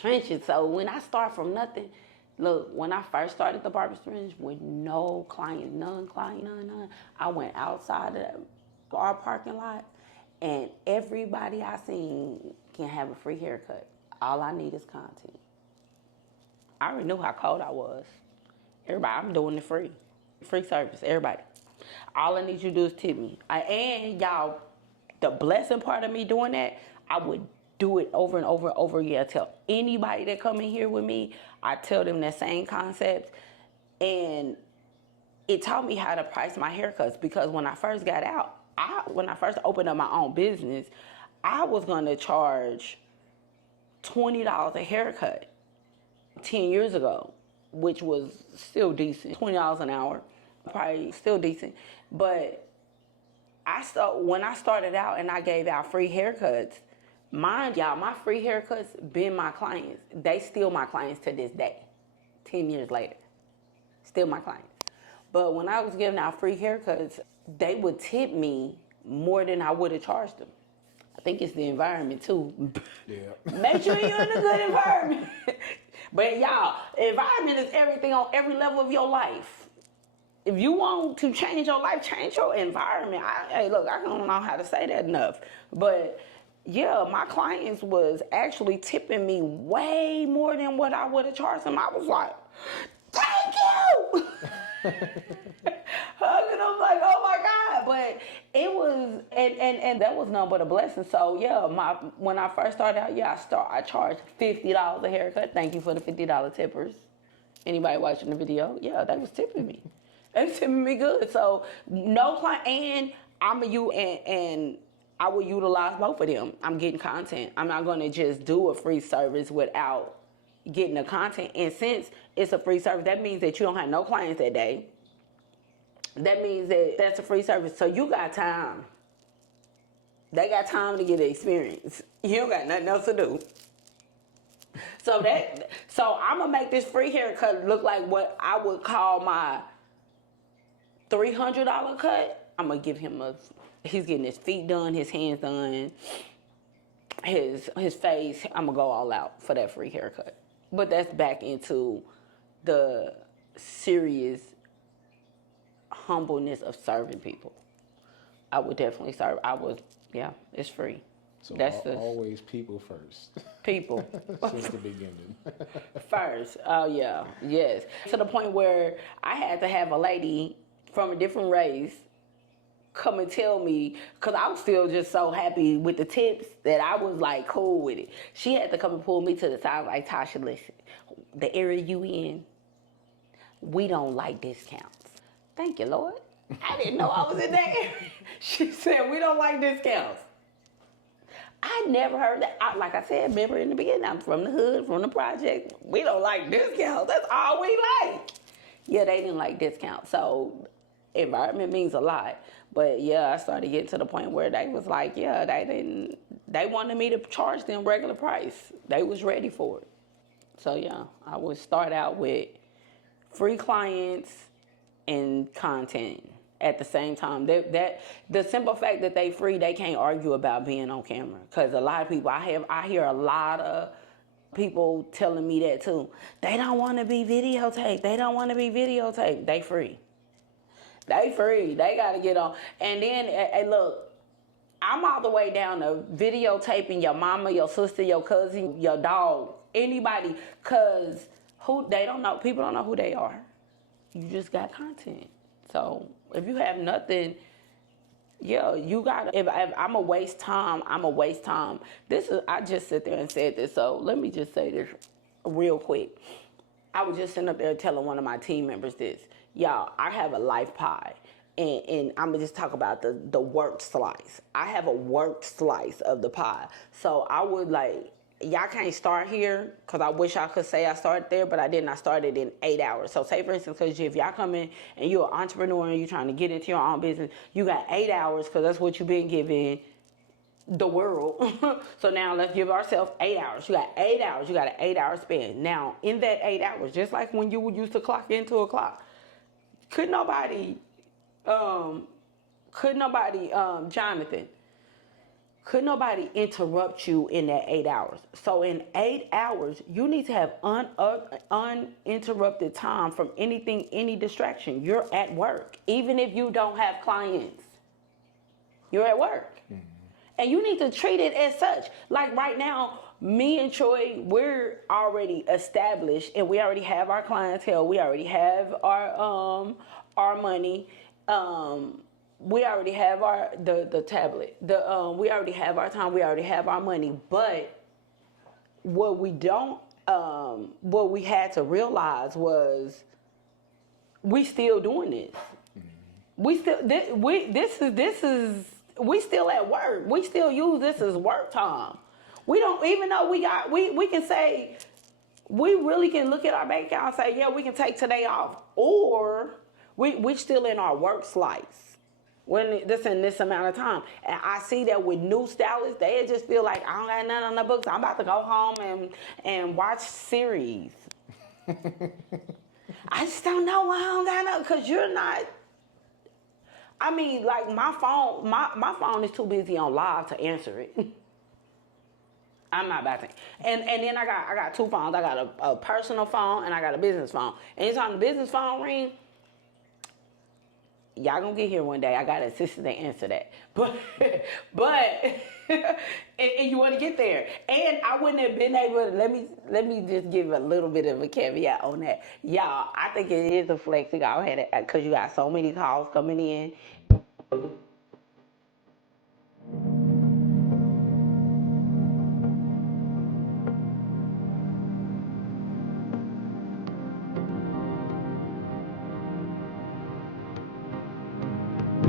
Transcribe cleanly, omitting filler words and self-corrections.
trenches. So when I start from nothing, look, when I first started the barber fringe with no client, none, I went outside of our parking lot, and everybody I seen can have a free haircut. All I need is content. I already knew how cold I was. Everybody, I'm doing it free. Free service, everybody. All I need you to do is tip me. And y'all, the blessing part of me doing that, I would do it over and over and over again. I tell anybody that come in here with me, I tell them that same concept. And it taught me how to price my haircuts, because when I first got out, when I first opened up my own business, I was gonna charge $20 a haircut 10 years ago, which was still decent. $20 an hour, probably still decent. But when I started out and I gave out free haircuts, mind y'all, my free haircuts been my clients. They still my clients to this day, 10 years later. Still my clients. But when I was giving out free haircuts, they would tip me more than I would have charged them. I think it's the environment too. Yeah. Make sure you're in a good environment. But y'all, environment is everything on every level of your life. If you want to change your life, change your environment. Hey, look, I don't know how to say that enough. But yeah, my clients was actually tipping me way more than what I would have charged them. I was like, thank you. Hugging them like, oh my God. But it was, and that was nothing but a blessing. So yeah, when I first started out, I charged $50 a haircut. Thank you for the $50 tippers. Anybody watching the video? Yeah, they was tipping me. They was tipping me good. So no client, and and I will utilize both of them. I'm getting content. I'm not gonna just do a free service without getting the content. And since it's a free service, that means that you don't have no clients that day. That means that that's a free service. So you got time. They got time to get the experience. You don't got nothing else to do. So I'm gonna make this free haircut look like what I would call my $300 cut. I'm gonna give him he's getting his feet done, his hands done, his face. I'm gonna go all out for that free haircut. But that's back into the serious humbleness of serving people. I would definitely serve. It's free. So that's always people first. People. Since the beginning. First. Oh, yeah. Yes. To the point where I had to have a lady from a different race come and tell me, because I was still just so happy with the tips that I was like cool with it. She had to come and pull me to the side like, Tasha, listen, the area you in, we don't like discounts. Thank you, Lord. I didn't know I was in that area. She said, we don't like discounts. I never heard that. Like I said, remember in the beginning, I'm from the hood, from the project. We don't like discounts. That's all we like. Yeah, they didn't like discounts. So environment means a lot. But yeah, I started getting to the point where they was like, yeah, they wanted me to charge them regular price. They was ready for it. So yeah, I would start out with free clients and content at the same time. The simple fact that they free, they can't argue about being on camera. Because a lot of people, I hear a lot of people telling me that too. They don't want to be videotaped. They don't want to be videotaped. They free. They free. They got to get on. And then, hey, look, I'm all the way down to videotaping your mama, your sister, your cousin, your dog, anybody. Because they don't know. People don't know who they are. You just got content. So if you have nothing, yeah, you got to. If I'm a waste time, I'm a waste time. I just sit there and said this. So let me just say this real quick. I was just sitting up there telling one of my team members this. Y'all, I have a life pie. And I'm going to just talk about the worked slice. I have a worked slice of the pie. So I would y'all can't start here, because I wish I could say I started there, but I didn't. I started in 8 hours. So say, for instance, because if y'all come in and you're an entrepreneur and you're trying to get into your own business, you got 8 hours, because that's what you've been given the world. So now let's give ourselves 8 hours. You got 8 hours. You got an 8 hour span. Now, in that 8 hours, just like when you would used to clock into a clock, could nobody, Jonathan, Could nobody interrupt you in that 8 hours? So in 8 hours, you need to have uninterrupted time from anything, any distraction. You're at work, even if you don't have clients. You're at work, and you need to treat it as such. Like right now, me and Troy, we're already established, and we already have our clientele. We already have our money. We already have the tablet. We already have our time. We already have our money. But what we don't, what we had to realize was, we still doing this. We still we still at work. We still use this as work time. We don't, even though we can say, we really can look at our bank account and say, yeah, we can take today off, or we still in our work slice when this in this amount of time. And I see that with new stylists, they just feel like, I don't got nothing on the books. I'm about to go home and watch series. I just don't know why I don't got no, because you're not. I mean, like my phone is too busy on live to answer it. I'm not about to. And then I got two phones. I got a personal phone and I got a business phone. Anytime the business phone ring, y'all gonna get here one day. I got an assistant to answer that. But and you want to get there. And I wouldn't have been able to, let me just give a little bit of a caveat on that. Y'all, I think it is a flex. Y'all had it because you got so many calls coming in.